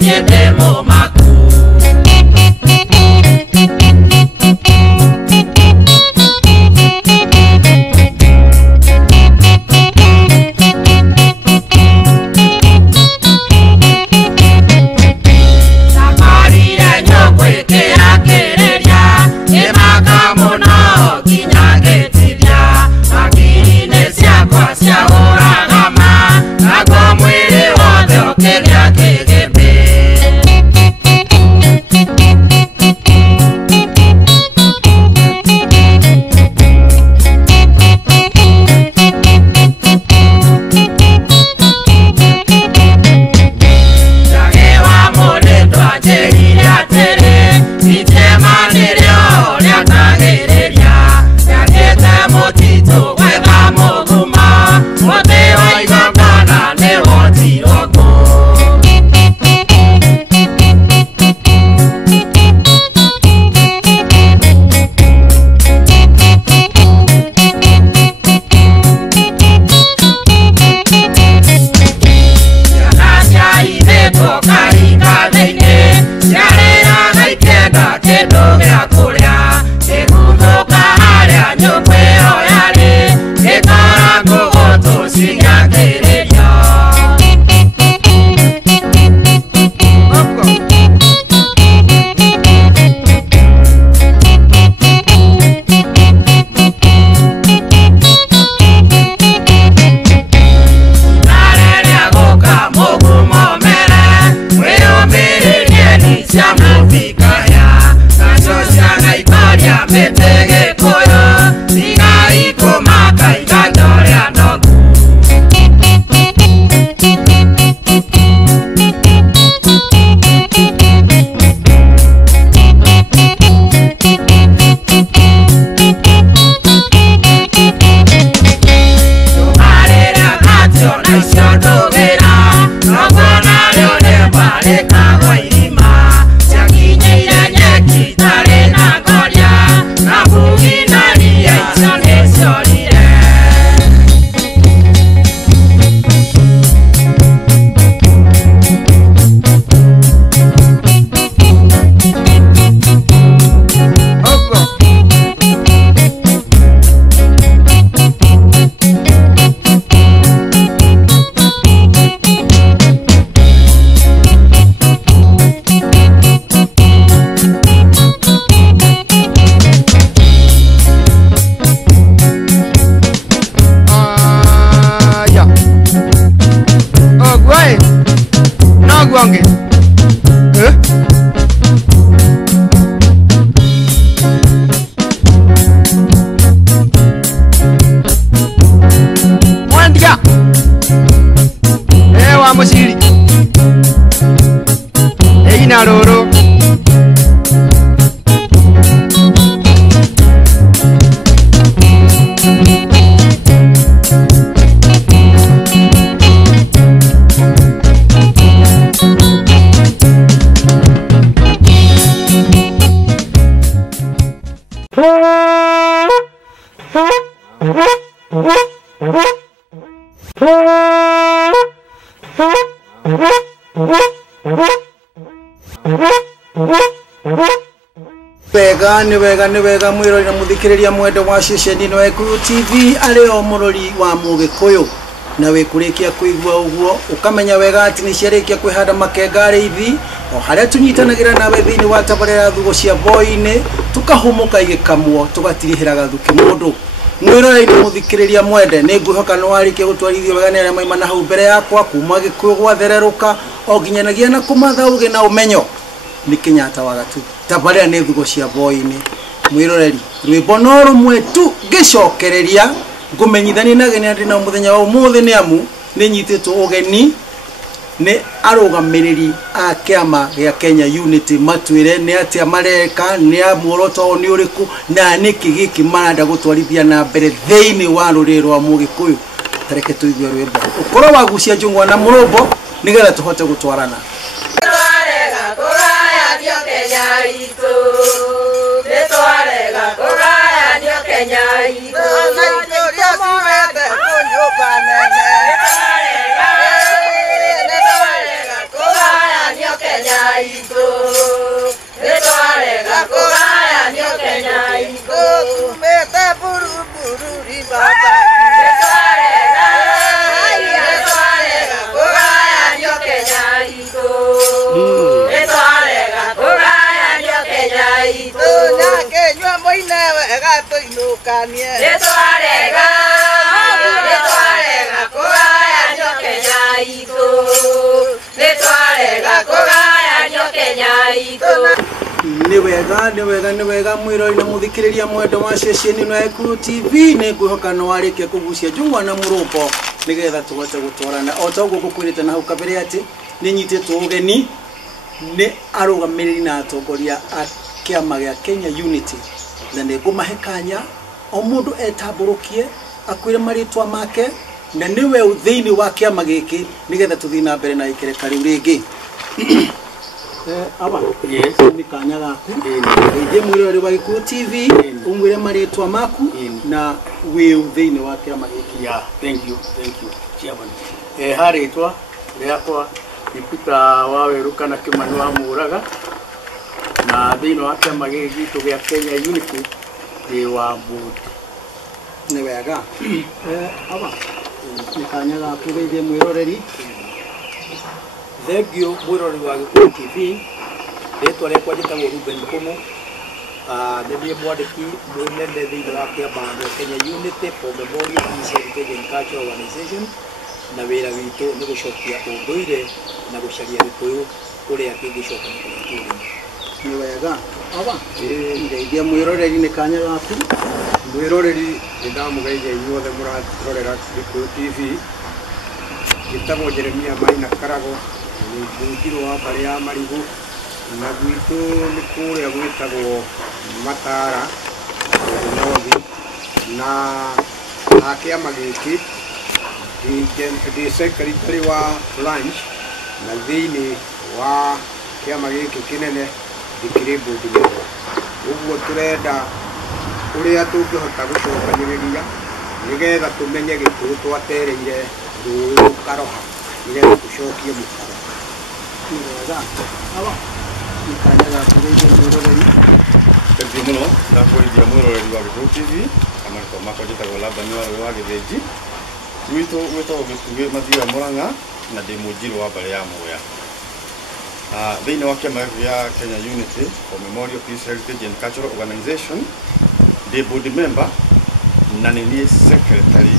niendemo maku. Ni wega mwirori na muthikiriria mwende wa ceceni no Gikuyu TV ari o murori wa Mugikuyu na wikurikia kuigua uguo ukamenya wega ati ni ciarikia kwihanda makengari ithi o haria tunyitanagira nawe thini wa tabarera thugo cia boine tukahumuka igikamwo tugatirihira gathuki mundu mwirori ni muthikiriria mwende ni nguhoka no warikia gutwarithio wega ni aria maima na hau mbere yakwa kuma Gikuyu gwathereruka o ginyanagia na kumatha uge na umenyo ni Kenyatta wa gatu tabarera ni thugo cia boine mwiroreri rwimbo no rumwe tu gicokereria ngumenyithani na gene ndi na muthenya wa umuthi ni amu ni nyititwo ugeni ni arugamiriri a kiama ya Kenya Unity matwire ni atia mareka ni amuoroto ni uriku na niki giki maranda gutwarithia na mbere theini wa ruriri rwa Mugikuyu tareke tuigwe rwimbo ukoro wagucia njungwa na murumbo nigetha tuhote gutwarana Kenya itu Nitwarega kũgayanio Kenya itu Tumĩte buruburu ribaba Nitwarega kũgayanio Kenya itu Nitwarega kũgayanio Kenya itu Nyakenyua mũine wega tũinũkanie Nitwarega kũgayanio Kenya itu Nitwarega kũgayanio Kenya itu Nĩ wega mwĩrori na mũthikĩrĩria mwendo wa ceceni ĩno ya Gĩkũyũ TV nĩ ngwĩhoka nĩ warĩkia kũgucia njũng'wa na mũrũmbo nĩgetha tũhote gũtwarana o ta ũguo ngũkwĩrĩte na hau kabere atĩ nĩ nyitĩtwo ũgeni nĩ arũgamĩrĩri na atongoria a kĩama gĩa Kenya Unity na nĩ ngũmahe kanya o mũndũ etambũrũkie akwĩre marĩtwa make na nĩwe thĩinĩ wa kĩama gĩkĩ nĩgetha tũthiĩ na mbere na ikereka rĩu rĩngĩ aba ni kanya gaku ije mwĩrori wa Gĩkũyũ TV umwĩre marĩtwa maku na wĩ thĩinĩ wa kĩama gĩkĩ. Yeah, thank you chairman. Harĩtwa rĩakwa ni Peter Waweru kana Kĩmani wa Mũraga na thĩinĩ wa kĩama gĩkĩ gitũ gĩa Kenya Unity ni wa board. Nĩ wega aba ni kanya gaku ije mwĩroreri. Thank you mwĩrori wa Gĩkũyũ TV. Rĩtwa rĩakwa njĩtagwo Ruben Kũmũ. Nĩ ndĩ mwandĩki mũnene thĩinĩ wa kĩama gĩa Kenya Unity for Memorial Peace Heritage and Cultural Organization na wĩra witũ nĩ gũcokia ũndũire na gũcaria Gĩkũyũ ũrĩa kĩngĩcoka mũtũrĩre. Nĩ wega aba ndeithia mwĩroreri nĩ kanya gaku. Mwĩroreri nĩ ndamũgeithia inyuothe mũrarorera Gĩkũyũ TV. Njĩtagwo Jeremia Maina Karago nĩ mũngirũ wa mbarĩ ya Marigũ na gwitũ nĩ kũrĩa gwĩtagwo Matara North na kĩama gĩkĩ ndĩ secretary wa branch na thĩinĩ wa kĩama gĩkĩ kĩnene ndĩkĩrĩ board member. Ũguo tũrenda ũrĩa tũngĩhota gũcokanĩrĩria nĩgetha tũmenye Gĩkũyũ twatereire rũĩ rũkaroha nĩgetha tũcokie mũkaro. Nĩ wega aba ni kanya gaku ije mwĩroreri. Thank mũno na kũrĩthia mwĩroreri wa Gĩkũyũ TV kana makwa njĩtagwo Labani wa Gĩthĩnji gwitũ gwĩtagwo Gĩtugĩ Mathiũ Mũrang'a na ndĩ mũnjirũ wa mbarĩ ya Mũya. Thĩinĩ wa kĩama gĩa Kenya Unity for Memorial Peace Heritage and Cultural Organization ndĩ board member na nĩ niĩ secretary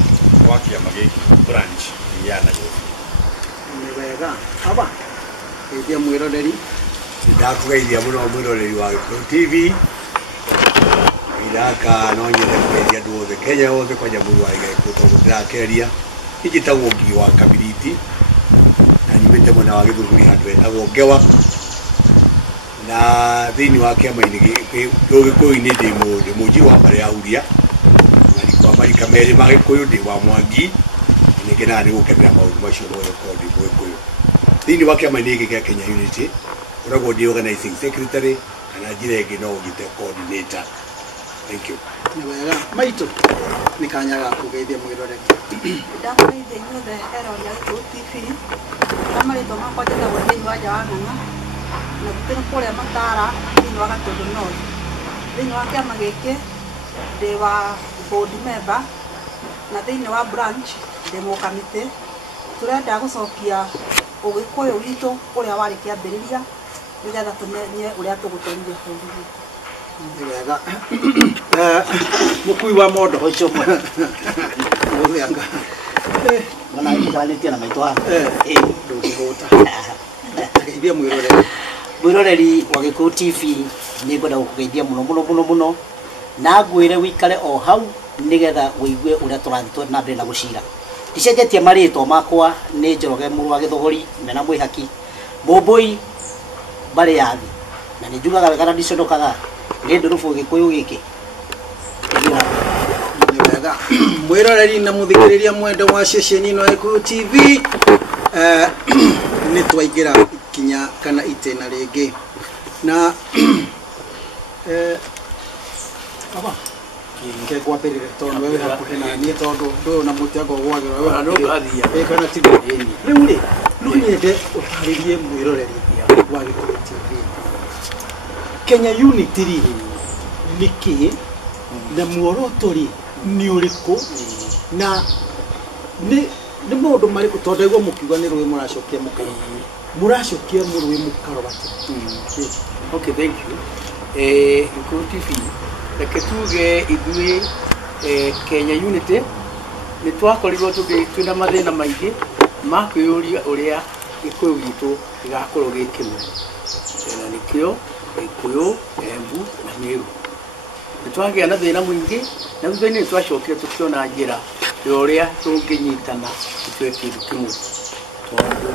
wa kĩama gĩkĩ branch ya Nairobi. Nĩ wega aba ije mwĩroreri. Ndakũgeithia mũno mwĩroreri wa Gĩkũyũ TV. Iraka no nyende kũgeithia andũ othe Kenya othe kwa Jamhuri ya Gĩkũyũ tondũ ndĩrakeria. Njĩtagwo Ngigi wa Kabiriti na nyumĩte mwena wa Gĩthũngũri handũ hetagwo Ngewa na thĩinĩ wa kĩama-inĩ Gĩkũyũ-inĩ ndĩ mũnjirũ wa mbarĩ ya Uria na marika merĩ ma Gĩkũyũ ndĩ wa Mwangi nĩ ngenaga nĩ gũkenera maũndũ macio mothe korwo ndĩ Mũgĩkũyũ. Thĩinĩ wa kĩama-inĩ gĩkĩ gĩa Kenya Unity ũragwo ndĩ organizing secretary kana njĩra ĩngĩ no ũgĩte coordinator. Thank you. Nĩ wega maitũ nĩ kanya gaku geithia mwĩroreri. Ndakũgeithia inyuothe erori a Gĩkũyũ TV na marĩtwa makwa njĩtagwo thĩinĩ wa nja wa Ng'ang'a na gwitũ nĩ kũrĩa Matara thĩinĩ wa Gatũndũ North. Thĩinĩ wa kĩama gĩkĩ ndĩ wa board member na thĩinĩ wa branch ndĩ mũkamĩtĩ. Tũrenda gũcokia Ũgĩkũyũ witũ ũrĩa warĩ kĩambĩrĩria nĩgetha tũmenye ũrĩa tũgũtwarithia bũrũri witũ. Nĩ wega mũkui wa mondo ũcio mũthanga Mana ĩkanĩtie na maitũ haha. ndũngĩhũta geithia mwĩroreri. Mwĩroreri wa Gĩkũyũ TV nĩ ngwenda gũkũgeithia mũno na ngwĩre wĩikare o hau nĩgetha wĩigue ũrĩa tũrathiĩ na mbere na gũcira. Ndicenjetie marĩtwa makwa nĩ Njoroge mũrũ wa Gĩthogori mena mwĩhaki Mũmbũi mbarĩ ya thĩ na nĩ njugaga wega na ndiconokaga nĩ ndũrũbũ Gĩkũyũ gĩkĩ. Nĩ wega mwĩroreri na mũthikĩrĩria mwendo wa ceceni ĩno ya Gĩkũyũ TV nĩ twaingĩra ikinya kana itĩna rĩngĩ na aba ke kwambĩrĩre tondũ wewe hakuhĩ na niĩ tondũ ndũyũ na mũtego gwagĩrwo wewe handũ kana tigũ rĩu rĩ no nyende ũtarĩrie mwĩroreri wa Gĩkũyũ TV. Kenya Unity ri niki na muoroto ri ni uriku na ni maundu mariku tondu iguo mukiuga ni rui muracokia mukaro muracokia rui mukaro bati. Okay, thank you. Gikuyu TV reke tuge ithuĩ Kenya Unity nĩ twakorirwo twĩna mathĩna maingĩ ma kwĩyũria ũrĩa Gĩkũyũ gitũ gĩgakorwo gĩ kĩmwe, na nĩkĩo Gĩkũyũ, Embu na Meru. Nĩ twagĩa na thĩna mũingĩ na thutha-inĩ nĩ twacokire tũkĩona njĩra ya ũrĩa tũngĩnyitana tũtuĩke kĩndũ kĩmwe, tondũ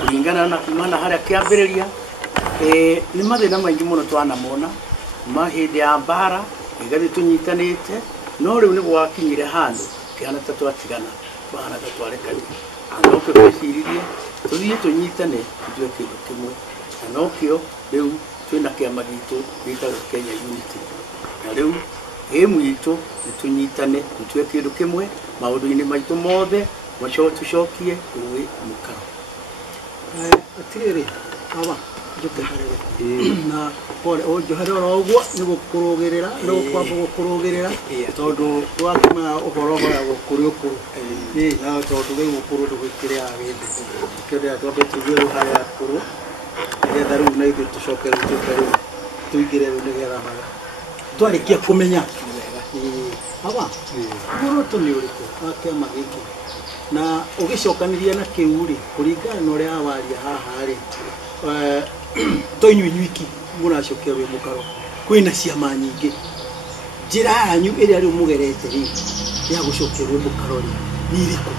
kũringana na kumana harĩa kĩambĩrĩria nĩ mathĩna maingĩ mũno twanamona ma hĩndĩ ya mbara igathĩ tũnyitanĩte, no rĩu nĩ gwakinyire handũ kĩhana ta twatigana, bahana ta twarekanire, na nokĩo twĩciririe tũthiĩ tũnyitane tũtuĩke kĩndũ kĩmwe, na nokĩo rĩu twĩna kĩama gitũ gĩtagwo Kenya Unity, na rĩu ĩmu itũ nĩ tũnyitane tũtuĩke kĩndũ kĩmwe maũndũ-inĩ maitũ mothe tũcokie rũĩ mũkaro. Atirĩrĩ aba njoke harĩwe na pole onjohere oro ũguo nĩ gũkũrũgĩrĩra no kwamba gũkũrũgĩrĩra tondũ twakĩmenya ũhoro ũhoragwo kũrĩ ũkũrũ na tondũ rĩu ũkũrũ ndũgĩkĩrĩaga gĩthĩ kĩrĩa twambe tuge rĩu harĩa akũrũ nĩgetha rĩu na ithuĩ tũcoke rĩu tũke rĩu tũingĩre rĩu nĩgetha haga twarĩkia kũmenya aba muoroto nĩ ũrĩkũ wa kĩama gĩkĩ na ũgĩcokanĩria na kĩu rĩ kũringana na ũrĩa waria haha rĩ to inyuĩ wiki mũracokia rwĩ mũkaro kwĩna ciama nyingĩ njĩra yanyu ĩrĩa rĩu mũgerete rĩ ya gũcokia rwĩ mũkaro rĩ nĩ irĩkũ?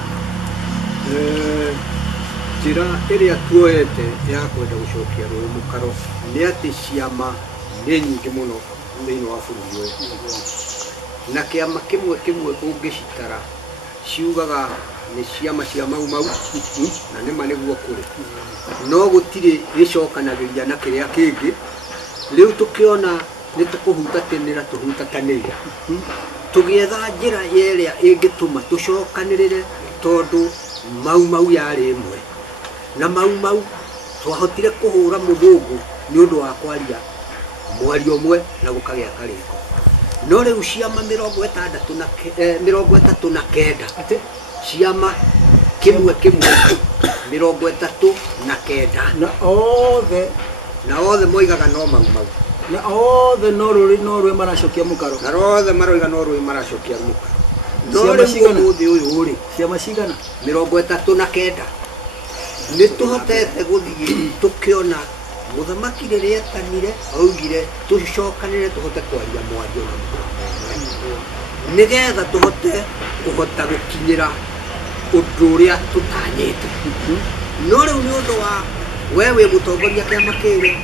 Njĩra ĩrĩa tuoyete ya kwenda gũcokia rwĩ mũkaro nĩ atĩ ciama nĩ nyingĩ mũno thĩinĩ wa bũrũri ũyũ, na kĩama kĩmwe kĩmwe ũngĩcitara ciugaga nĩ ciama cia mau na nĩma nĩguo kũrĩ, no gũtirĩ gĩcokanagĩria na kĩrĩa kĩngĩ. Rĩu tũkĩona nĩ tũkũhutatĩnĩra tũhutatanĩire, tũgĩetha njĩra ĩrĩa ĩngĩtũma tũcokanĩrĩre, tondũ mau yarĩ ĩmwe, na mau twahotire kũhũra mũthũngũ nĩ ũndũ wa kwaria mwario ũmwe na gũkagĩa karĩko. No rĩu ciama 39 ciama kimwe 39 na othe moigaga no mau na othe no rwĩ maracokia mũkaro, na othe maroiga no rwĩ maracokia mũkaro. No rĩu mũthĩ ũyũ rĩ ciama cigana 39 nĩ tũhotete gũthiĩ tũkĩona mũthamaki rĩrĩa etanire augire tũcokanĩre tũhote kwaria mwario na nĩgetha tũhote kũhota gũkinyĩra ũndũ ũrĩa tũtanyĩte. No rĩu nĩ ũndũ wa we wĩ mũtongoria kĩama kĩrĩa,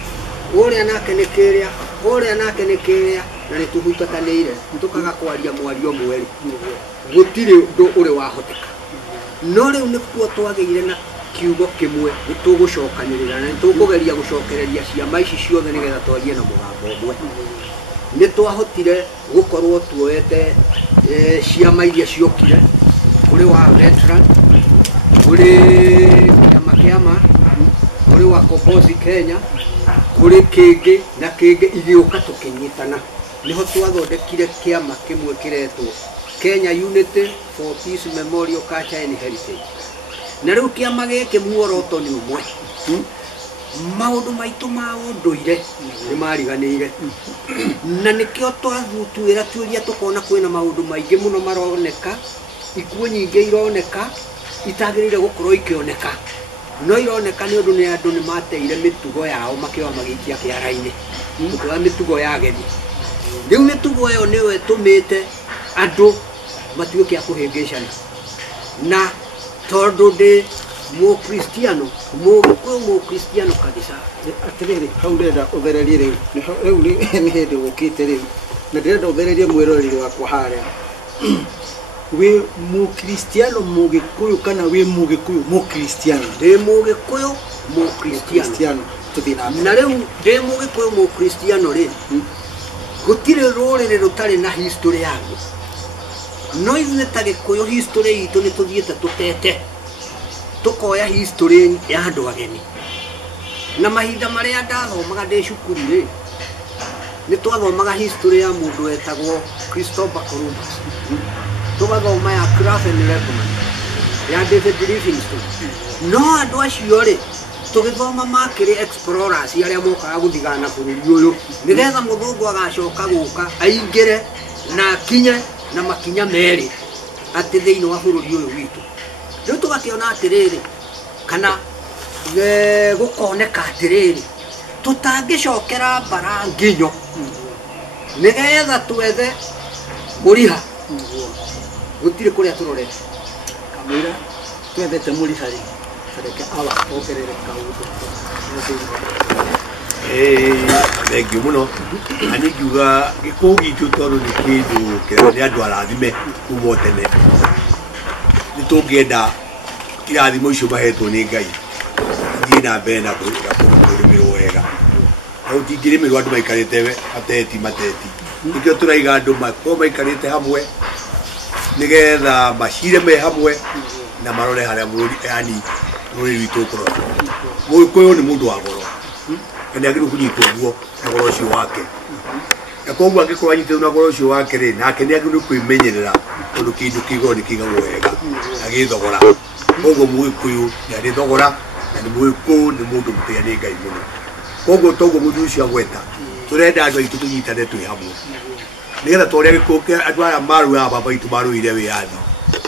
ũrĩa nake nĩ kĩrĩa, ũrĩa nake nĩ kĩrĩa, na nĩ tũhutatanĩire tũkaga kwaria mwario mweri, gũtirĩ ũndũ ũrĩ wahoteka. No rĩu nĩkuo twagĩire na kiugo kĩmwe nĩ tũgũcokanĩrĩra na nĩ tũkũgeria gũcokereria ciama ici ciothe nĩgetha twarie na mũgambo ũmwe. Nĩ twahotire gũkorwo tuoete ciama iria ciokire kũrĩ wa veteran, kũrĩ kĩama kũrĩ wa Kombozi Kenya, kũrĩ kĩngĩ na kĩngĩ igĩũka tũkĩnyitana, nĩho twathondekire kĩama kĩmwe kĩretwo Kenya Unity for Peace, Memorial, Culture and Heritage. Na rĩu kĩama gĩkĩ muoroto nĩ ũmwe, maũndũ maitũ ma ũndũire nĩ mariganĩire, na nĩkĩo twathutuĩra tuĩria tũkona kwĩna maũndũ maingĩ mũno maroneka, ikuũ nyingĩ ironeka itagĩrĩire gũkorwo ikĩoneka, no ironeka nĩ ũndũ nĩ andũ nĩ mateire mĩtugo yao makĩoya magĩikia kĩara-inĩ, gũkĩoya mĩtugo ya ageni. Rĩu mĩtugo ĩyo nĩyo ĩtũmĩte andũ matuĩke a kũhĩngĩcana, na tondũ ndĩ mũkristiano mũkristiano kabisa. Atĩrĩrĩ, hau ndĩrenda ũthererie rĩu, rĩu nĩ hĩndĩ gũkĩte rĩu, na ndĩrenda ũthererie mwĩroreri wakwa harĩa. Wĩ mũkristiano mũgĩkũyũ kana wĩ mũgĩkũyũ mũkristiano? Ndĩ mũgĩkũyũ mũkristiano. Na rĩu ndĩ mũgĩkũyũ mũkristiano rĩ, gũtirĩ rũrĩrĩ rũtarĩ na history yaguo, no ithuĩ ta Gĩkũyũ history itũ nĩ tũthiĩte tũtete, tũkoya history ya andũ ageni. na mahinda maria ndathomaga ndi cukuru ri ni twathomaga history ya mundu wetagwo Christopher Columbus tugathoma ya Christopher Columbus ya David Livingstone no andu acio ri tugithoma makiri explorers aria mokaga guthigana bururi uyu nigetha muthungu agacoka guka aingire na kinye na makinya meri ati thiini wa bururi uyu witu riu tugakiona atiriri kana gukoneka atiriri tutangicokera mbara nginyo nigetha twethe muriha gutire kuria turorete kamira twethete muriha ri tareke awa okerere kaudo thank you muno ani ngiuga gikuũ gitu tondu ni kindu kĩrĩa andu arathime kuma tene ni tũngĩenda irathimo icio mahetwo nĩ Ngai thiĩ na mbere na kũrĩmĩrwo wega na gũtingĩrĩmĩrwo andũ maikarĩte mateti nĩkĩo tũraiga andũ makorwo maikarĩte hamwe nĩgetha macire me hamwe na marore harĩa bũrũri yani rũrĩrĩ rwitũ ũkũrora Mũgĩkũyũ nĩ mũndũ wa goro na nĩagĩrĩirwo kũnyitwo guo na goro ũcio wake na koguo angĩkorwo anyitĩtwo na goro ũcio wake rĩ nake nĩagĩrĩirwo kwĩmenyerera tondũ kĩndũ kĩgoro nĩ kĩigagwo wega na gĩthogora koguo Mũgĩkũyũ nĩarĩ thogora na nĩ Mũgĩkũyũ nĩ mũndũ mũtĩa nĩ Ngai mũno koguo toguo mũndũ ũcio agweta tũrenda andũ aitũ tũnyitane twĩ hamwe nĩgetha ta ũrĩa gĩkũyũ kĩa andũ aya marũaga baba aitũ marũire wĩyathi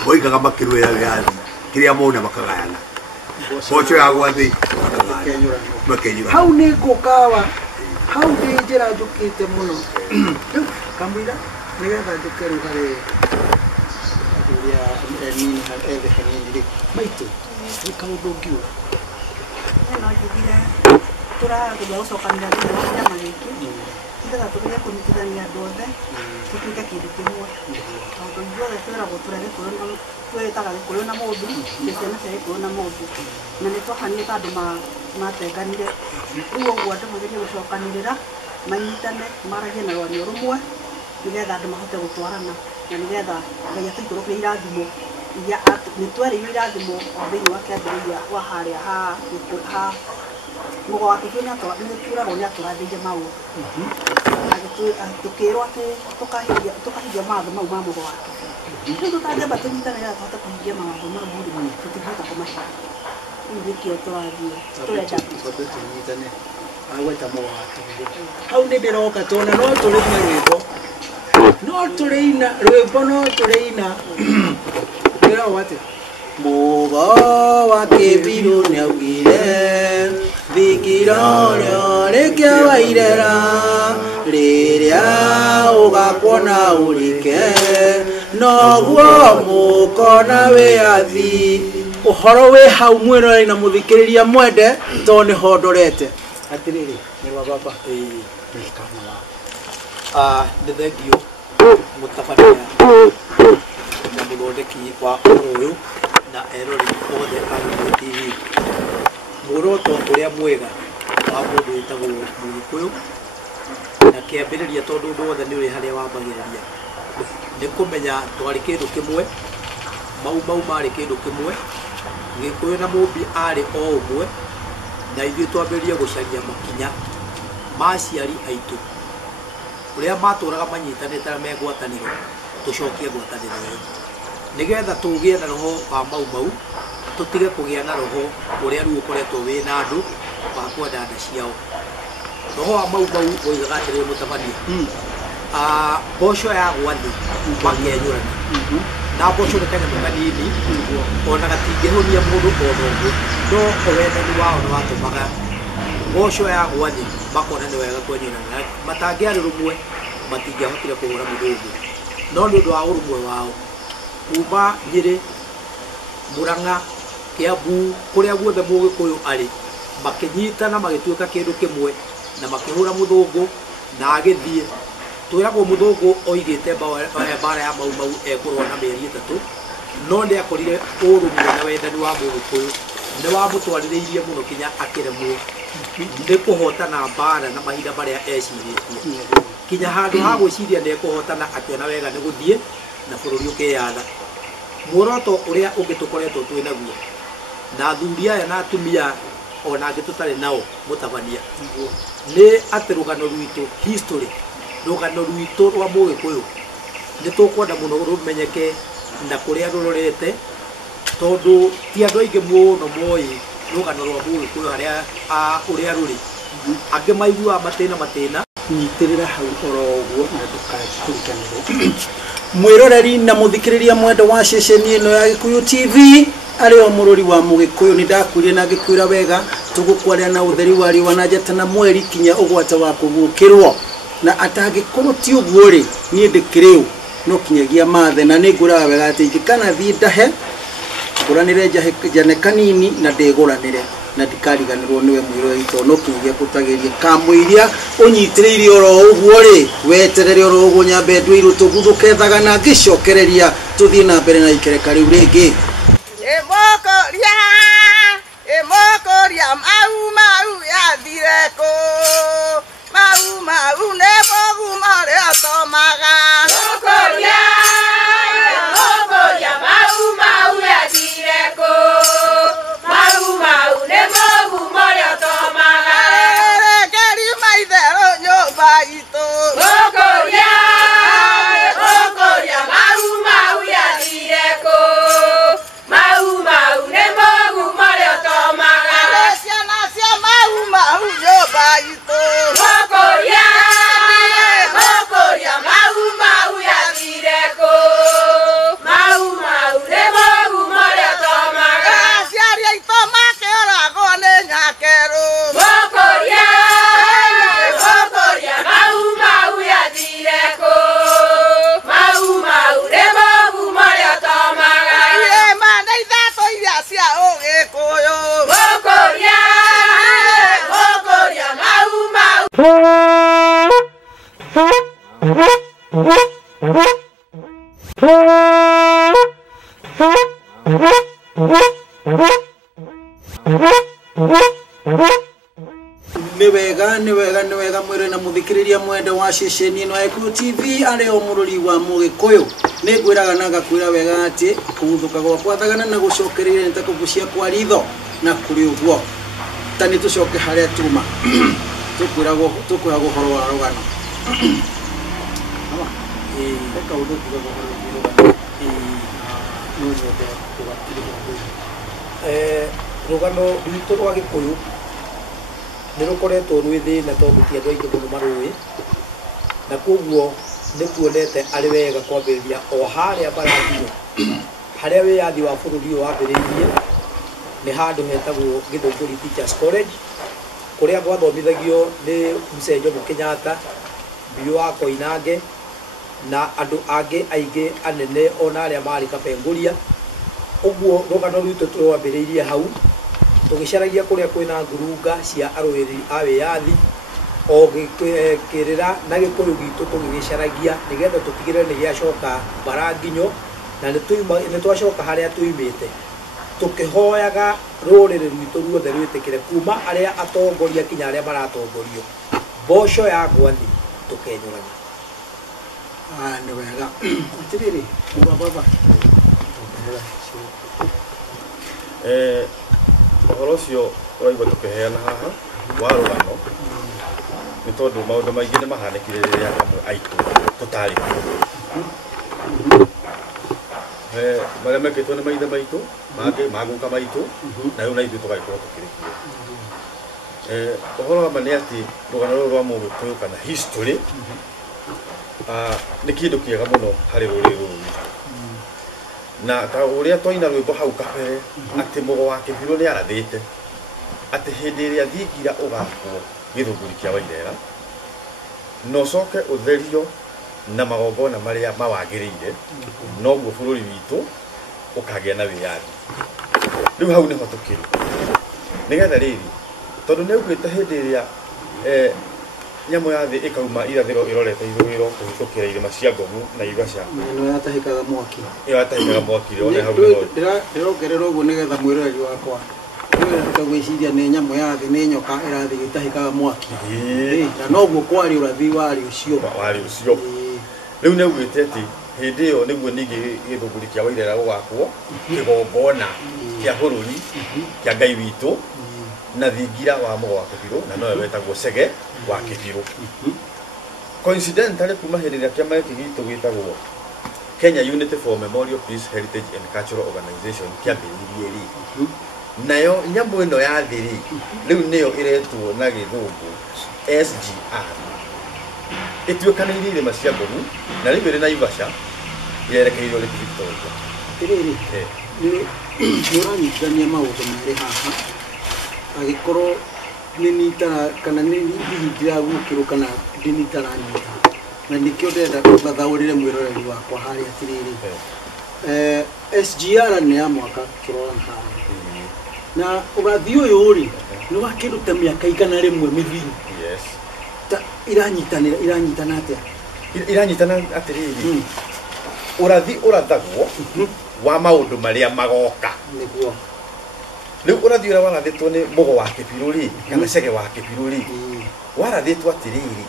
moigaga makĩrũĩra wĩyathi kĩrĩa mona makagayana boco ya gwathĩ makenyũra hau nĩ ngũkawa hau nĩ njĩra njũkĩte mũno rĩu kamũira nĩgetha njũke rĩu harĩ ũrĩa nini ethe hanini rĩ maitũ nĩ kaũndũ ũngiuga no njugire tũrageria gũcokanĩrĩria thĩinĩ wa kĩama gĩkĩ nĩgetha tũgerie kũnyitithania andũ othe tũtuĩke kĩndũ kĩmwe tondũ ithuothe twĩragwo tũrĩa Gĩkũyũ twĩtaga Gĩkũyũ na mũndũ na ciana cia Gĩkũyũ na mũndũ na nĩ twahanire ta andũ mateganire rĩu ũguo andũ magerie gũcokanĩrĩra manyitane maragie na rwario rũmwe nĩgetha andũ mahote gũtwarana na nĩgetha Ngai atũikũrũkie irathimo iria nĩ twerĩirwo irathimo o thĩinĩ wa kĩambĩrĩria wa harĩa ha mũgo wa kĩbio nĩ twĩragwo nĩ atũrathĩire maũndũ tũkĩrwo atĩ tũkahingia mawatho mau ma mũgo wa kĩbio rĩu tũtangĩamba tũnyitane nĩgetha tũhote kũhingia mawatho mau rĩ tũtingĩhota kũmahingia rĩu nĩkĩo tũrathiĩ tũrenda tũnyitane agweta mũgo wa kĩbio hau nĩ ndĩroka tona no tũrĩine rwĩmbo no tũrĩina rwĩmbo no tũrĩina ndĩragwo atĩ mũgo wa kĩbirũ nĩaugire thikira ũrĩa rĩkĩawairera rĩrĩa ũgakuona ũrike noguo mũkona wĩyathi ũhoro wĩ hau mwĩroreri na mũthikĩrĩria mwende tondũ nĩho ndorete atĩrĩrĩ nĩ wa baba nĩ kana wa nĩ thengio mũtabania na mũthondeki wa ũhoro ũyũ na erori othe a Gĩkũyũ TV muoroto ũrĩa mwega wa mũndũ wĩtagwo Mũgĩkũyũ na kĩambĩrĩria tondũ ũndũ wothe nĩ ũrĩ harĩa wambagĩrĩria nĩ kũmenya twarĩ kĩndũ kĩmwe mau marĩ kĩndũ kĩmwe Gĩkũyũ na Mũmbi arĩ o ũmwe na ithuĩ twambĩrĩria gũcaria makinya ma aciari aitũ ũrĩa matũraga manyitanĩte na megwatanĩro tũcokie ngwatanĩro ĩyo nĩgetha tũgĩe na roho wa mau tũtige kũgĩa na roho ũrĩa rĩu ũkoretwo wĩ na andũ wa kwenda nda ciao roho wa mau oigaga atĩrĩrĩ mũtabania mboco yagwa thĩ makenyũrana na mboco nĩ kanyamũ kanini ona gatingĩhonia mũndũ ona ũmwe no wendani wao nĩ watũmaga mboco yagwa thĩ makona nĩ wega kwenyũrana matangĩarĩ rũmwe matingĩahotire kũhũra mũndũ ũngĩ no nĩ ũndũ wa ũrũmwe wao kuma Nyĩrĩ Mũrang'a Kĩambu kũrĩa guothe Mũgĩkũyũ arĩ makĩnyitana magĩtuĩka kĩndũ kĩmwe na makĩhũra mũthũngũ na agĩthiĩ twĩragwo mũthũngũ oigĩte mbara ya mau ekũrũa na mĩeri 3 no nĩ akorire ũrũmwe na wendani wa Mũgĩkũyũ nĩ wamũtwarĩrĩirie mũno kinya akĩremwo nĩ kũhotana mbara na mahinda marĩa ecirĩtie kinya handũ ha gwĩciria nĩ ekũhotana akĩona wega nĩ gũthiĩ na bũrũri ũkĩyatha muoroto ũrĩa ũngĩ tũkoretwo twĩ naguo na athuri aya na atumia ona angĩ tũtarĩ nao mũtabania nĩ atĩ rũgano rwitũ history rũgano rwitũ rwa Mũgĩkũyũ nĩ tũkwenda mũno rũmenyeke na kũrĩa rũrorete tondũ ti andũ aingĩ mũno moĩ rũgano rwa Mũgĩkũyũ harĩa ũrĩa rũrĩ angĩ maiguaga matĩna nyitĩrĩra hau oro ũguo na ndũkariganĩrwo mwĩroreri na mũthikĩrĩria mwendo wa ceceni ĩno ya Gĩkũyũ TV arĩ o mũrori wa Mũgĩkũyũ nĩ ndakwĩrire na ngĩkwĩra wega tũgũkwarĩra na ũtheri wa riũa na njata na mweri kinya ũgwata wa kũgũkĩrwo na atangĩkorwo ti ũguo rĩ niĩ ndĩkĩrĩ no kinyagia mathe na nĩ ngũraga wega atĩ ingĩkana thiĩ ndahe ngũranĩre njane kanini na ndĩgũranĩre na ndikariganĩrwo nĩwe mwĩroreri tondũ no kinyagia gũtagĩria kamũiria ũnyitĩrĩire oro ũguo rĩ weterere oro ũguo nyambe ndũ irũ tũguthũke thaga na ngĩcokereria tũthiĩ na mbere na ikereka rĩu rĩngĩ Emokoria mau yathire kũ mau nĩ mogumo rĩa tomaga Emokoria mau yathire kũ mau nĩ mogumo rĩa tomaga ngeri maitherũ nyũmba itũ Emokoria mau yathire kũ mau nĩ mogumo rĩa tomaga ciana cia mau nyũmba itũ Emokoria mau yathire kũ mau nĩ mogumo rĩa tomaga aciari aitũ makĩũragwo nĩ nyakerũ Emokoria mau yathire kũ mau nĩ mogumo rĩa tomaga irĩma nĩ ithatũ iria cia Ũgĩkũyũ Emokoria nĩ wega mwĩrĩ na mũthikĩrĩria mwende wa ceceni ĩno ya Gĩkũyũ TV arĩ o mũrori wa Mũgĩkũyũ nĩ ngwĩraga na ngakwĩra wega atĩ kũguthũka gwakwa thagana na gũcokereire nĩ ta kũgucia kwa ritho na kũrĩ ũguo ta nĩ tũcoke harĩa tuma tũkwĩra ũhoro wa rũgano rũgano rwitũ rwa Gĩkũyũ nĩ rũkoretwo rwĩ thĩna tondũ ti andũ aingĩ mũno marũĩ na koguo nĩ tuonete arĩ wega kwambĩrĩria o harĩa Mbarathiru harĩa wĩyathi wa bũrũri ũyũ wambĩrĩirie nĩ handũ hetagwo Gĩthũngũri Teachers College kũrĩa gwathomithagio nĩ Mzee Jomo Kenyatta Biũ wa Koinange na andũ angĩ aingĩ anene ona arĩa marĩ Kapenguria ũguo rũgano rwitũ twambĩrĩirie hau tũgĩcaragia kũrĩa kwĩna ngurunga cia arũĩrĩri a wĩyathi o gĩkĩrĩra na Gĩkũyũ gitũ tũgĩgĩcaragia nĩgetha tũtigĩrĩre nĩ gĩacoka Mbaranginyo na nĩ twacoka harĩa tuimĩte tũkĩhoyaga rũrĩrĩ rwitũ ruothe rwĩtĩkĩre kuma arĩa atongoria kinya arĩa maratongorio mboco ya gwathi tũkenyũrania nĩ wega atĩrĩrĩ baba ũhoro ũcio ũraigua tũkĩheana haha wa rũgano nĩ tondũ maũndũ maingĩ nĩ mahanĩkire rĩrĩa amwe aitũ tũtarĩ marĩa mekĩtwo nĩ maithe maitũ mangĩ maguka maitũ na rĩu na ithuĩ tũgagĩkorwo tũkĩrĩ kuo ũhoro wa ma nĩ atĩ rũgano rũrũ rwa Mũgĩkũyũ kana history nĩ kĩndũ kĩega mũno harĩ rũrĩrĩ rũrũ na ta ũrĩa twaina rwĩmbo hau kabere atĩ mũgo wa Kĩbirũ nĩ arathĩte atĩ hĩndĩ ĩrĩa thingira ũgakwo Gĩthũngũri kĩa Wairera na ũcoke ũtherio na magongona marĩa mawagĩrĩire noguo bũrũri witũ ũkagĩa na wĩyathi rĩu hau nĩho tũkĩrĩ nĩgetha rĩrĩ tondũ nĩ augĩte hĩndĩ ĩrĩa nyamũ ya thĩ ĩkauma irathĩro ĩrorete ithũĩro kũhĩtũkĩra irĩma cia Ngong'u na Igasha ĩno yatahĩkaga mwaki one hau nĩho ndĩrongerera ũguo nĩgetha mwĩroreri wakwa gwĩciria nĩ nyamũ ya thĩ nĩ nyoka ĩrathiĩ gĩtahĩkaga mwaki na noguo kwarĩ ũrathi warĩ ũcio rĩu nĩ augĩte atĩ hĩndĩ ĩyo nĩguo ningĩ Gĩthũngũri kĩa Wairera gũgakwo kĩgongona kĩa bũrũri kĩa Ngai witũ na thingira wa Mogo wa Kibiro na nowe wetagwo Chege wa Kibiro. Coincidentally kuma hĩndĩ ĩrĩa kĩama gĩkĩ gitũ gĩtagwo Kenya Unity for Memorial Peace Heritage and Cultural Organization kĩambĩrĩirie rĩ, nayo nyamũ ĩno ya thĩ rĩ, rĩu nĩyo ĩretwo na gĩthũngũ SGR, ĩtuĩkanĩirie irĩma cia Ngogu na rĩu ĩrĩ Naivasha yerekeirwo Lake Victoria. Tiriri nĩ ũranyitithania maũndũ merĩ haha, agĩkorwo nĩ nitara kana nĩ ndiragũkĩrwo kana ndinitaranyita, na nĩkĩo ndenda gũthaũrĩre mwĩroreri wakwa harĩa atirĩrĩ. SGR nĩ ya mwaka kĩrora haha, na ũgathi ũyũ rĩ nĩ wakĩruta mĩaka igana rĩmwe mĩthiru. Yes. Ta iranyitana atĩa? Iranyitana atĩrĩrĩ, ũrathi ũrathagwo wa maũndũ marĩa magoka. Nĩguo rĩu ũrathi ũrĩa warathĩtwo nĩ Mogo wa Kibiro rĩ, kana Chege wa Kibiro rĩ, warathĩtwo atĩrĩrĩ,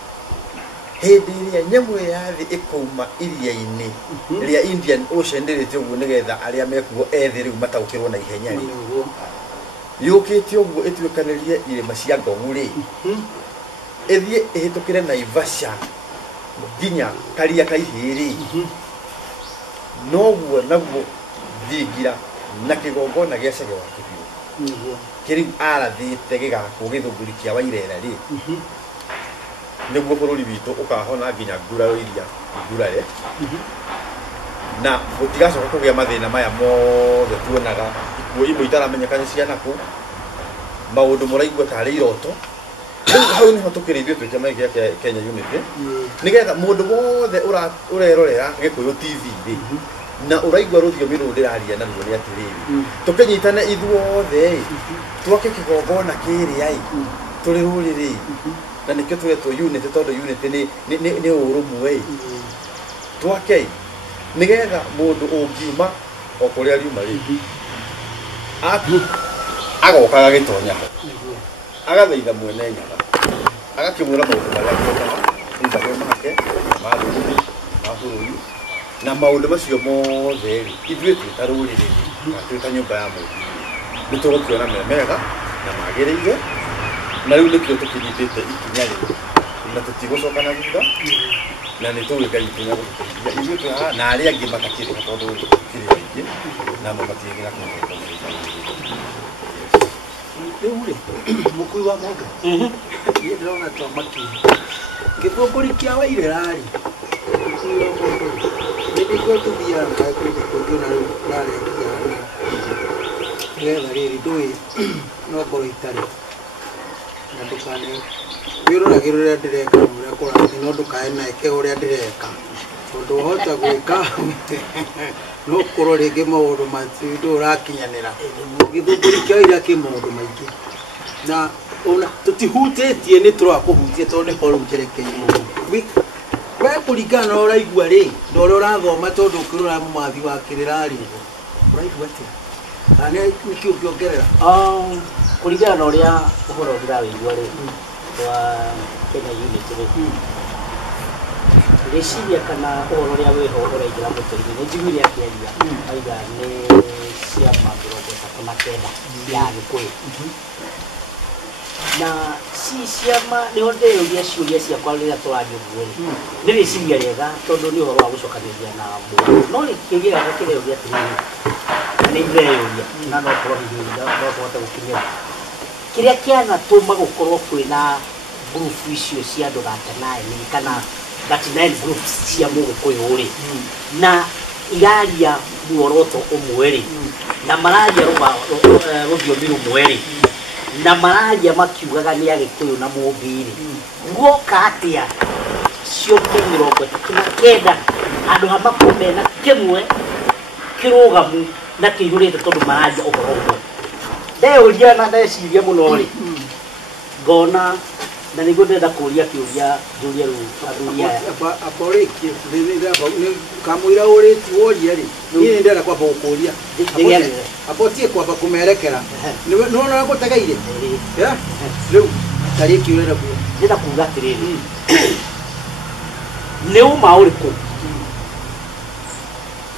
hĩndĩ ĩrĩa nyamũ ya thĩ ĩkouma iria-inĩ rĩa Indian Ocean rĩrĩte ũguo nĩgetha arĩa mekuo ethĩ rĩu mataũkĩrwo na ihenya rĩ, yũkĩte ũguo ĩtuĩkanĩrie irĩma cia Ngogu rĩ, ĩthiĩ ĩhĩtũkĩre Naivasha nginya Karia Kaihĩ rĩ, noguo naguo thingira na kĩgongona gĩa Chege wa Kibiro kĩrĩu arathĩte gĩgakwo gĩthũngũri kĩa Wairera rĩ, nĩguo bũrũri witũ ũkahona nginya nguraro iria ngurare, na gũtigacoka kũgĩa mathĩna maya mothe tuonaga, ikuũ imwe itaramenyeka nĩ cia nakũ, maũndũ mũraigua tarĩ iroto. Rĩu hau nĩho tũkĩrĩithio twĩ kĩama gĩa Kenya Unity, nĩgetha mũndũ wothe ũrerorera Gĩkũyũ TV rĩ, na ũraigua rũthiomi rũrũ ndĩraria naruo nĩ atĩrĩrĩ, tũkĩnyitana ithuothe twake kĩgongona kĩrĩa tũrĩ rũrĩrĩ, na nĩkĩo tũretwo Unity, tondũ Unity nĩ ũrũmwe twake, nĩgetha mũndũ ũngiuma o kũrĩa riuma rĩ, agoka agagĩtonya ho, agathaitha mwene nyaga, agakĩmwĩra maũndũ marĩa akwendaga nĩndagwe make ma rũrĩrĩ ma bũrũri, na maũndũ macio mothe rĩ, ithuĩ twĩ ta rũrĩrĩ na twĩ ta nyũmba ya mũndũ nĩ tũgũkĩona me mega na magĩrĩire, na rĩu nĩkĩo tũkĩnyitĩte ikinya rĩu na tũtigũcoka na thutha, na nĩ tũĩ Ngai witũ nĩagũtũteithia ithuĩ twĩ haha na arĩa angĩ matakĩrĩ, tondũ tũkĩrĩ aingĩ na mabatiĩ na kũnyita rĩu rĩ mũkui wa mũndũ niĩ ndĩrona twamaki gĩthũngũri kĩa Wairera rĩ, mũkui wa mũndũ nĩ ndĩkĩo tũthiaga kũndũ kũngĩ na rĩu rarĩa nĩgetha rĩrĩ ndũĩ no ngoro itarĩ, na ndũkane wĩroragĩra ũrĩa ndĩreka ũrĩa kũrathi, no ndũkae neke ũrĩa ndĩreka, tondũ wahota gwĩka no ũkorwo rĩngĩ maũndũ macio ndũrakinyanĩra. Gĩthũngũri kĩa Wairera kĩ maũndũ maingĩ, na ona tũtihutĩtie nĩ tũrakũhutia tondũ nĩho rĩu njerekeirwo we kũringana na ũraigua rĩ, na ũrĩa ũrathoma, tondũ ũkĩrora mũmathi wa kĩrĩra rĩ, ũraigua atĩa kana nĩkĩ ũngĩongerera? Kũringana na ũrĩa ũhoro ndĩrawĩigua rĩ wa Kenya Unity rĩ, rĩciria kana ũhoro ũrĩa wĩho ũraingĩra mũtũrĩre nĩ njiguire akĩaria aiga nĩ ciama 39 ya Gĩkũyũ, na ciama nĩho ndĩyũria ciũria ciakwa rĩrĩa tũraria ũguo rĩ, nĩ rĩciria rĩega tondũ nĩ ũhoro wa gũcokanĩrĩria na mũndũ, no kĩũria gĩakwa kĩreyũria atĩrĩrĩ, na nĩ ndĩreyũria na no korwo hihi no tũhote gũkinyĩra kĩrĩa kĩanatũma gũkorwo kwĩna group icio cia andũ 39 kana 39 groups cia Mũgĩkũyũ rĩ, na iraria muoroto ũmwe rĩ, na mararia rũthiomi rũmwe rĩ, na mararia makiugaga nĩ Agĩkũyũ na Mũmbi rĩ, guoka atĩa ciothe 39 andũ hamakorwo mena kĩmwe kĩrũgamu na kĩihũrĩte tondũ mararia ũhoro ũmwe? Ndeyũria na ndeciria mũno rĩ, ngona na nĩguo ndenda kũria kĩũria njũria rĩu athuri aya aporĩkie kamũira ũrĩti woria rĩ, niĩ nĩndenda kwamba gũkũria apotie kwamba kũmerekera, nĩwona gũtegeire rĩu tarĩ kĩũrĩra kuo ndenda kuuga atĩrĩrĩ, nĩ ũma ũrĩkũ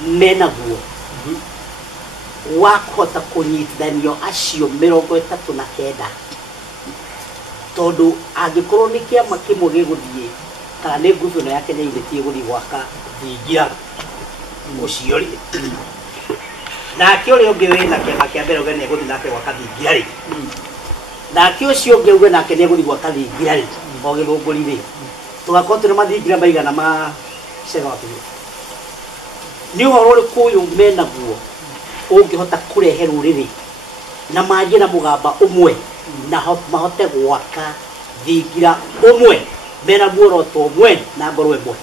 menaguo wa kũhota kũnyitithanio acio 39 tondu angikorwo ni kiama kimwe giguthie kana ni nguvu no ya Kenya iretie guthie gwaka thingira ucio ri nake uria ungi wina kiama kia mbere uge ni guthie nake gwaka thingira ri nake ucio ungi uge nake ni guthie gwaka thingira ri o githunguri ri tugakorwo turi mathingira maigana ma cega wa Kenya ni uhoro uriku uyu menaguo ungihota kurehe ruriri na magie na mugamba umwe na mahote gwaka thingira umwe mena muoroto umwe na ngoro imwe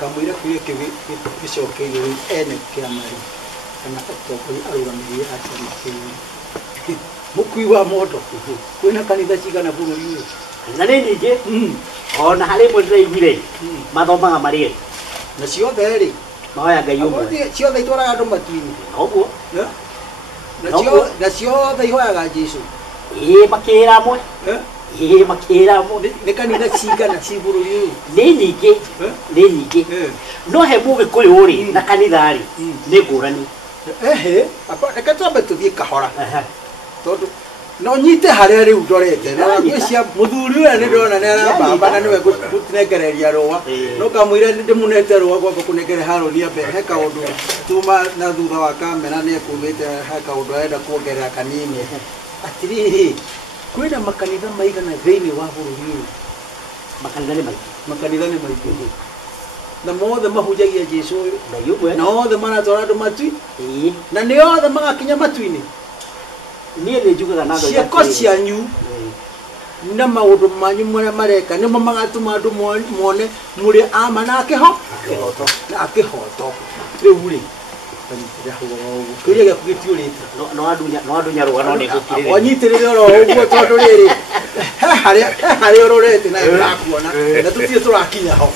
kamwira kuye gicokeire ene kiamari kana atokoi arugamiriye atari mukui wa moto kwina kanitha cigana bururi na ni nyingi ona hari mwe ndiraigire mathomaga mari na ciothe ri mahoya Ngai umwe ciothe itwaraga andu matuini noguo na ciothe ihoyaga Jesu makira amwe makira amwe ni kanitha cigana ci bururi uyu ni nyingi no he Mugikuyu ri na kanitha ri ni ngurani reke twambe tuthie kahora tondu no nyite haria riu ndorete na ngwĩcia muthuri uyu ni ndona ni arabamba na niwe gutinengereria rũa no kamwire ndimunete rũa gwamba kunengere Harũni ambe he kaundu tuma na thutha wa kamera ni ekumite he kaundu arenda kuongerera kanini atiriri kwina makanitha maigana thĩinĩ wa bũrũri uyu makanitha ni maingĩ na mothe mahunjagia Jesu uyu na othe maratwara andu matui na ni othe magakinya matu-ini nie ni njugaga na ciako cianyu na maundu manyu maria mareka nimo magatuma andu mone muri ama na akihoto riu ri kuria gakugitiurite no adunya ruga no ni gukirire wanyitirire oro uguo tondu riri haria urorete na urakuona na tutie turakinya ho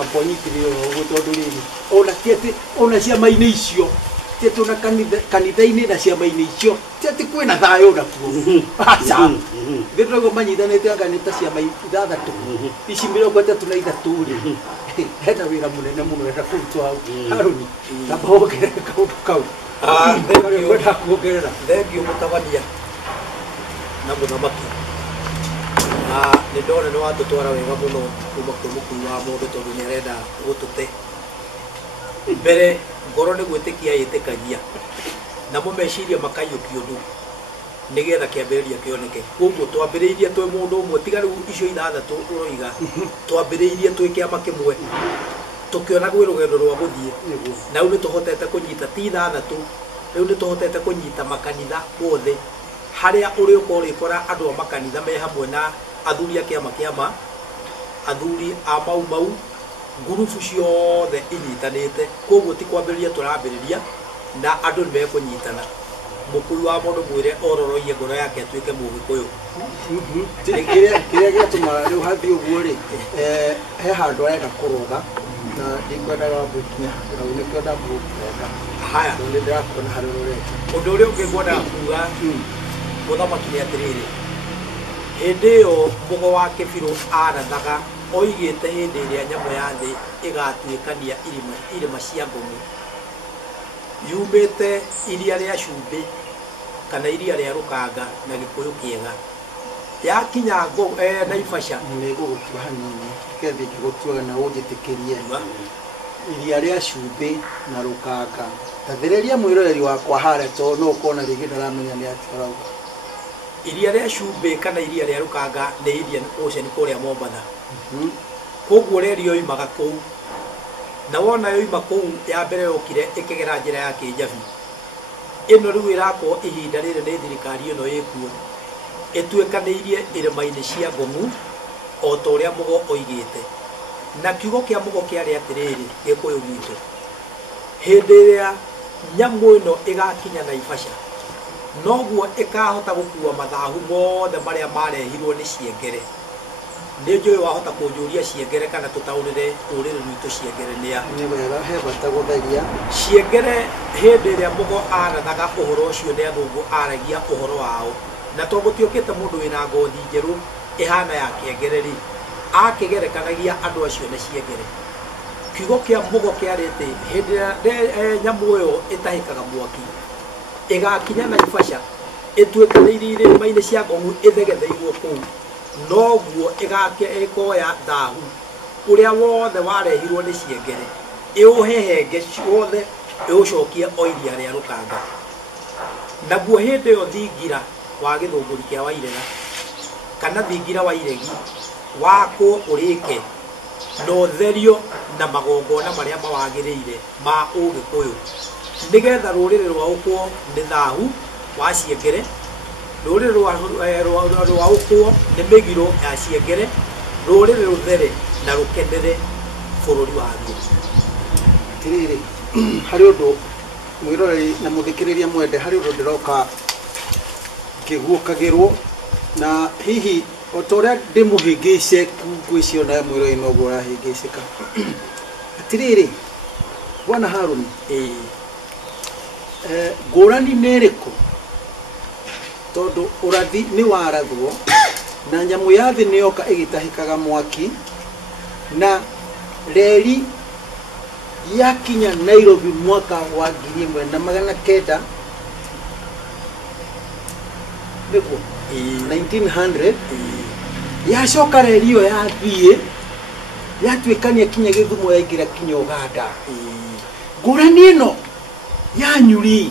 ambo nyitirire oro uguo tondu riri ona tieti ona ciama-ini icio tieti ona kanitha-ini na ciama-ini icio tieti kwina thayo nakuo aca ndĩrauga manyithanĩte anga nĩ ta ciama ithathatũ ici 33 ri hena wĩra mũnene mũno wenda kũrutwo hau Harũni tamba wongerere kaũndũ kau kwenda kuongerera thengio mũtabania na mũthamaki na nĩ ndona nĩ watũtwara wega mũno kuma kwĩ mũkui wa mũndũ tondũ nĩ arenda gũtũte mbere ngoro nĩ gwĩtĩkia yĩtĩkagia namo meciria makaiyũkio ũndũ nigetha kiambĩrĩria kĩoneke koguo twambĩrĩirie twĩ mũndũ ũmwe tiga rĩu icio ithathatũ ũroiga twambĩrĩirie twĩ kĩama kĩmwe tũkĩona gwĩ rũgendo rwa gũthiĩ na rĩu nĩ tũhotete kũnyita ti ithathatũ rĩu nĩ tũhotete kũnyita makanitha mothe harĩa ũrĩ ũkorwo ũrĩkora andũ a makanitha me hamwe na athuri a kĩama athuri a mau ngurubu ciothe inyitanĩte koguo ti kwambĩrĩria tũrambĩrĩria na andũ nĩ mekũnyitana mũkui wa mũndũ mwĩre ororoie ngoro yake atuĩke Mũgĩkũyũ kĩrĩa gĩatũma rĩu hathiĩ ũguo rĩ he handũ arenda kũrũga na ndikwendaga gũkinya hau nĩkĩo ndamũrũga haya nĩ ndĩrakuona harĩ rũrete ũndũ ũrĩa ũngĩ ngwendaga kuga mũthamaki nĩ atĩrĩrĩ hĩndĩ ĩyo mũgo wa Kĩbirũ arathaga oigĩte hĩndĩ ĩrĩa nyamũ ya thĩ ĩgatuĩkania irĩma cia Ngũng'u yumĩte iria rĩa Cumbĩ kana iria rĩa Rũkanga na Gĩkũyũ kĩega yakinya Naivasha nĩ gũgũtua hanini kĩambia gũtuaga na ũnjĩtĩkĩrie iria rĩa Cumbĩ na Rũkanga tathĩrĩria mwĩroreri wakwa harĩa tondũ no ũkona rĩngĩ ndaramenya nĩ atĩa arauga iria rĩa Cumbĩ kana iria rĩa Rũkanga nĩ Indian Ocean kũrĩa Mombatha koguo reri yoimaga kũu na wona yoima kũu ya mbere yokire ĩkĩgera njĩra ya Kĩnjabi ĩno rĩu ĩrakorwo ihinda rĩrĩ nĩ thirikari ĩno ĩkuo ĩtuĩkanĩirie irĩma-inĩ cia Ngũng'u o ta ũrĩa mũgo oigĩte na kiugo kĩa mũgo kĩarĩ atĩrĩrĩ Gĩkũyũ gitũ hĩndĩ ĩrĩa nyamũ ĩno ĩgakinya Naivasha noguo ĩkahota gũkua mathahu mothe marĩa marehirwo nĩ ciengere nĩ njũĩ wahota kũnjũria ciengere kana tũtaũrĩre rũrĩrĩ rwitũ ciengere nĩa nĩ wega he bata gũtheria ciengere hĩndĩ ĩrĩa mũgo arathaga ũhoro ũcio nĩ athũngũ aragia ũhoro wao na to gũtiũkĩte mũndũ wĩna ngothi njerũ ĩhana ya kĩengere rĩ akĩgerekanagia andũ acio nĩ ciengere kiugo kĩa mũgo kĩarĩ atĩ hĩndĩ ĩrĩa nyamũ ĩyo ĩtahĩkaga mwaki ĩgakinya Naivasha ĩtuĩkanĩirie irĩma-inĩ cia Ngong'u ĩthegetheirwo kũu, noguo ĩkoya thahu ũrĩa wothe warehirwo nĩ ciengere ĩũhehenge ciothe ĩũcokie o iria rĩa Rũkanga. Naguo hĩndĩ ĩyo thingira wa gĩthũngũri kĩa Wairega kana thingira wa iregi wakwo ũrĩke na ũtherio na magongona marĩa mawagĩrĩire ma Ũgĩkũyũ, nĩgetha rũrĩrĩ rwaũkwo nĩ thahu wa ciengere, rũrĩrĩ rwaũkwo nĩ mĩgiro ya ciengere, rũrĩrĩ rũthere na rũkenere bũrũri waguo. Tiriri hari ũndũ mwĩroreri na mũthikĩrĩria mwende, hari ũndũ ndĩroka ngĩguũkagĩrwo na hihi o ta ũrĩa ndĩmũhĩngĩce ngwĩciona mwĩroreri noguo ũrahĩngĩcĩka. Atirĩrĩ Bwana Harũni, ngũrani nĩ ĩrĩkũ tondũ ũrathi nĩ warathwo na nyamũ ya thĩ nĩyoka ĩgĩtahĩkaga mwaki na reri yakinya Nairobi mwaka wa 1900 nĩguo 1900 yacoka reri ĩyo yathiĩ yatuĩkania kinya Gĩthumo yaingĩra kinya Ũganda. Ngũrani ĩno ya nyuri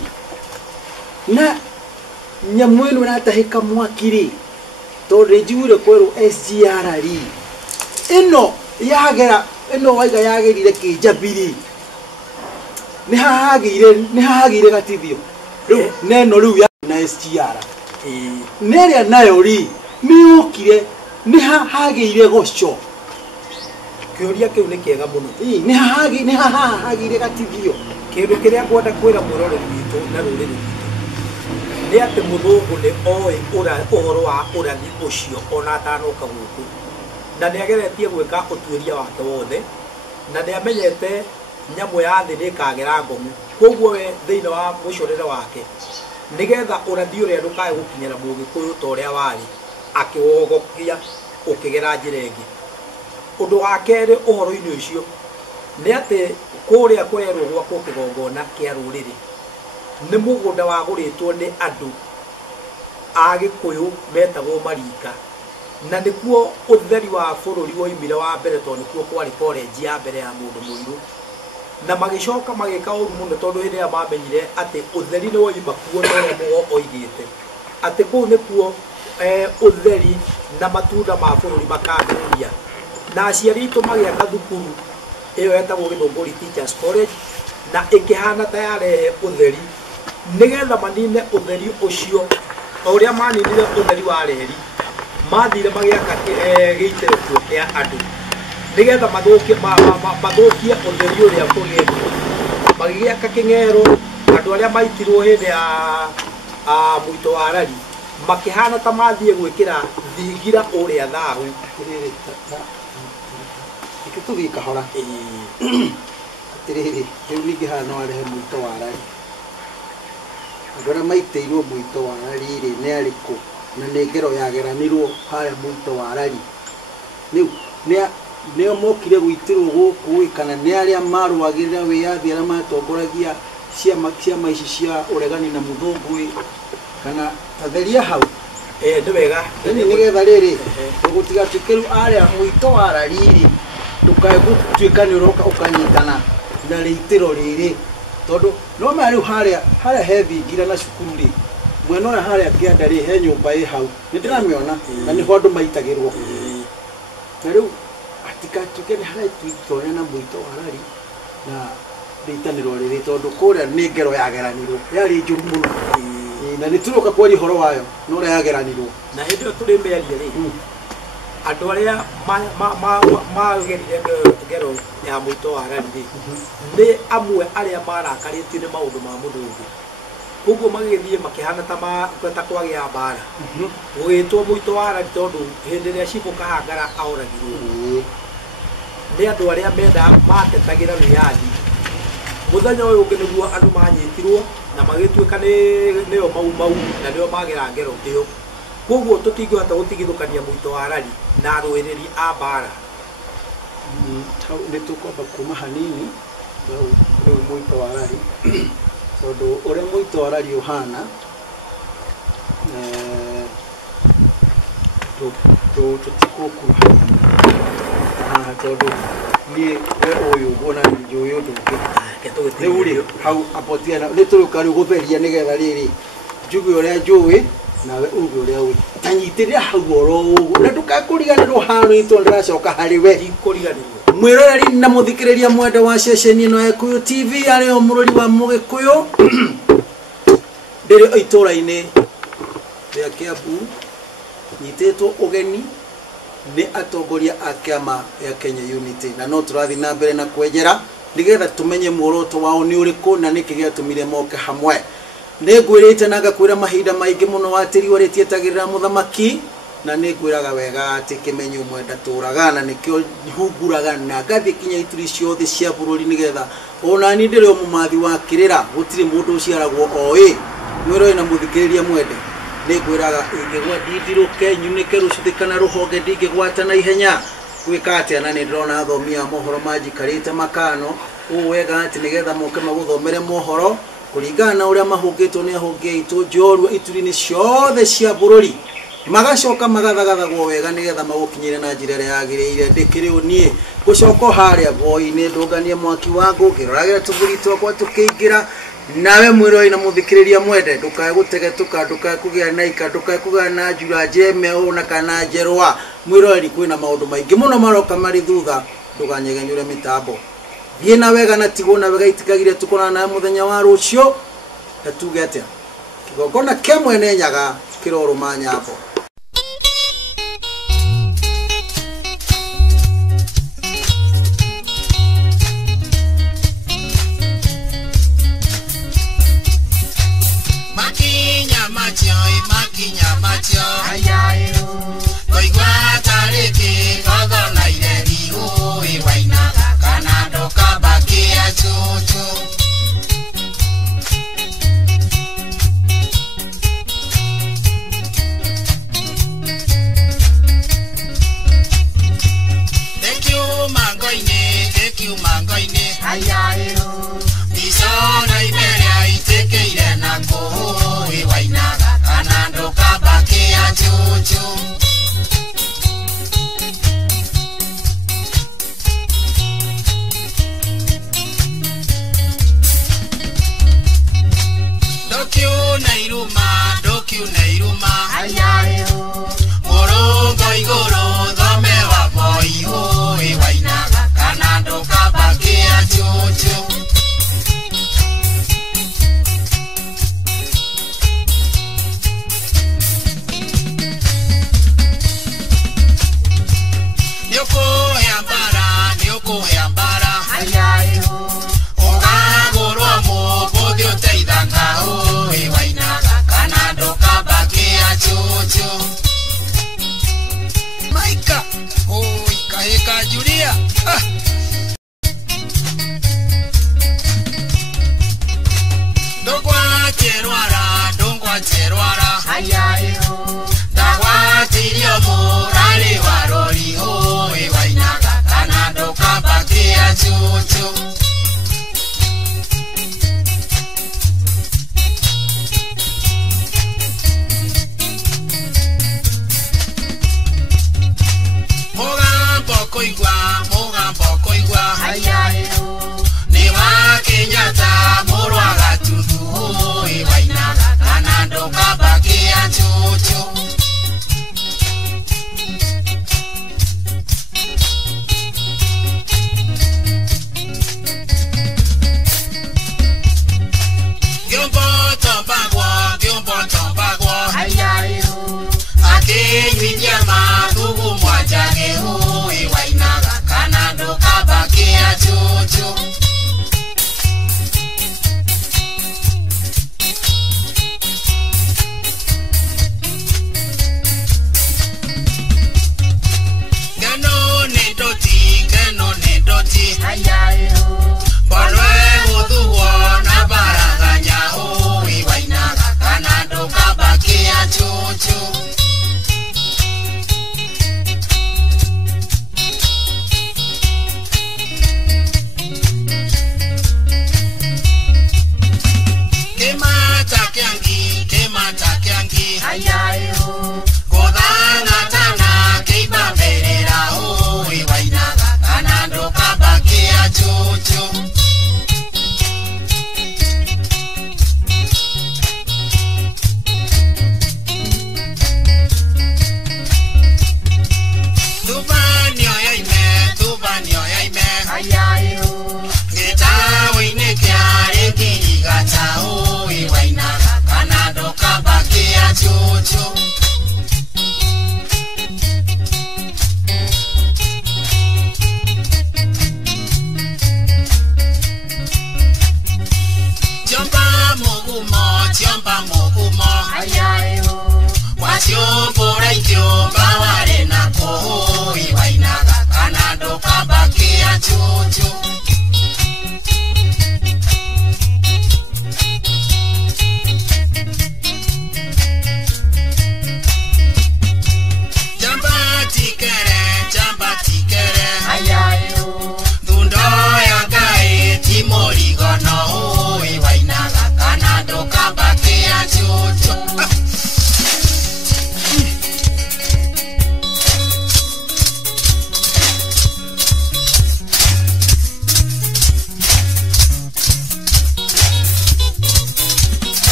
na nyamũ ĩno ĩratahĩka mwaki-rĩ, tondũ njiguire kwerwo SGR ĩno yagera ĩno waiga yagerire Kĩnjabi-rĩ nĩ hahagĩire gatithio rĩu neno rĩu ya na SGR nerĩa nayo-rĩ nĩyokire nĩ hahagĩire goco. Kĩũria kĩu nĩ kĩega mũno, nĩ hahagĩire gatithio. Kĩndũ kĩrĩa ngwenda kwĩra mwĩroreri witũ na rũrĩrĩ rwitũ nĩ atĩ mũthũngũ nĩ oĩ ũhoro wa ũrathi ũcio ona atanoka gũkũ, na nĩ ageretie gwĩka ũtuĩria wake wothe, na nĩ amenyete nyamũ ya thĩ nĩ ĩkagera Ngong'u. Koguo we thĩinĩ wa mũcorere wake nĩgetha ũrathi ũrĩa ndũkae gũkinyĩra Mũgĩkũyũ ta ũrĩa warĩ akĩwogokia ũkĩgera njĩra ĩngĩ. Ũndũ wa kerĩ ũhoro-inĩ ũcio nĩ atĩ kũrĩa kwerwo gwakwo kĩgongona kĩa rũrĩrĩ nĩ mũgũnda wagũrĩtwo nĩ andũ a Gĩkũyũ metagwo Marika, na nĩkuo ũtheri wa bũrũri woimire wa mbere, tondũ nĩkuo kwarĩ college ya mbere ya mũndũ mũirũ, na magĩcoka magĩka ũru mũno tondũ hĩndĩ ĩrĩa mamenyire atĩ ũtheri nĩ woima kuo na ũrĩa Mũgo oigĩte atĩ kũu nĩkuo ũtheri na matunda ma bũrũri makambĩrĩria, na aciari aitũ magĩaka thukuru ĩyo yetagwo Gĩthũngũri Teachers College, na ĩkĩhana ta yarehe ũtheri nĩgetha manine ũtheri ũcio o ũrĩa maninire ũtheri wa reri, mathire magĩaka gĩitĩro kuo kĩa andũ nĩgetha mathũkie ũtheri ũrĩa kũgĩetwo, magĩgĩaka kĩng'ero. Andũ arĩa maitirwo hĩndĩ ya mũito wa rari makĩhana ta mathiĩ gwĩkĩra thingira ũrĩa thahu. Tũthiĩ kahora. Atĩrĩrĩ, rĩu ningĩ haha no arehe mũito wa rari. Andũ arĩa maitĩirwo mũito wa rari-rĩ nĩ arĩkũ na nĩ ngero yageranirwo harĩa mũito wa rari? Rĩu nĩo mokire gũitĩrwo gũkũ kana nĩ arĩa marũagĩrĩra wĩyathi arĩa matongoragia ciama ici cia ũregani na mũthũngũ kana tatheria hau? Nĩ wega nĩgetha rĩrĩ gũtigatuĩke rĩu arĩa mũito wa rari-rĩ ndũkae gũtuĩka nĩ ũroka ũkanyitana na rĩitĩro rĩrĩ, tondũ no maya rĩu harĩa he thingira na cukuru-rĩ mwena ũrĩa harĩa kĩanda-rĩ he nyũmba ĩ hau nĩ ndĩramĩona na nĩho andũ maitagĩrwo. Na rĩu hatigatuĩke nĩ haretwĩtonya na mũito wa rari na rĩitanĩro rĩrĩ, tondũ kũrĩa nĩ ngero yageranirwo yarĩ njũru mũno, na nĩ tũroka kwaria ũhoro wayo no ũrĩa yageranirwo. Na hĩndĩ ĩyo tũrĩ mĩaria-rĩ andũ arĩa magerire ngero ya mũito wa rari-rĩ nĩ amwe arĩa marakarĩtio nĩ maũndũ ma mũthũngũ, koguo magĩthiĩ makĩhana ta kwagĩa mbara gũgĩtwo mũito wa rari, tondũ hĩndĩ ĩrĩa Cibũ Kahangara aoragirwo nĩ andũ arĩa matetagĩra wĩyathi. Mũthenya ũyũ ũngĩ nĩguo andũ manyitirwo na magĩtuĩka nĩo mau na nĩo magera ngero ĩyo. Koguo tũtingĩhota gũtigithũkania mũito wa rari na arũĩrĩri a mbara. Nĩ tũkwamba kuma hanini rĩu mũito wa rari, tondũ ũrĩa mũito wa rari ũhana tutikuku tondu ni we uyu bona njuyu ndu riu hau apotia na nituruka riu gutheria nigetha riri njugu uria njui nawe ugu uria ui tanyitira hau oro ugu na ndukakuriganirwo haru itu ndiracoka hari we ikuriganirwo mwiroreri na muthikiriria mwende wa ceceni ino ya Gikuyu TV ari o murori wa Mugikuyu ndiri itura-ini ria Kiambu nyititwo ugeni ni atongoria a kiama ya Kenya Unity na no turathi na mbere na kwenjera nigetha tumenye muoroto wao ni uriku na niki giatumire moke hamwe ningwirite na ngakwira mahinda maingi muno watiri waritie tagirira muthamaki na ningwiraga wega ati kimenyo mwenda turaga na nikio hunguraga na ngathi kinya ituri ciothe cia bururi nigetha ona ni ndire mumathi wa kirira gutiri mundu uciaragwo oi mwiro ina muthikiriria mwende ningwiraga ingigwa ndidiruke nyunike rucithikana ruhonge ndingigwata na ihenya gwika atia na ndirona athomia mohoro majikarite makano uwega ati nigetha moke maguthomere mohoro kuringana uria mahungitwo ni ahungi itu njorua ituri-ini ciothe cia bururi magacoka magathagathago wega nigetha magukinyire na njira iria yagiriire ndikiri unie gucoka haria voi-ini ndunganie mwaki wangu ngiroragira tuburi twakwa tukiingira nawe mwiroi na muthikiriria mwende ndukae gutegetuka ndukae kugia na ika ndukae kugia na njura jeme ona kana njerwa mwiroi kwina maundu maingi muno maroka mari thutha ndukanyegenyure mitambo thie na wega na tigo na wega itikagire tukona na muthenya wa rucio na tuge atia kigongona kia mwene nyaga kiroruma nyambo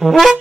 Mm-hmm.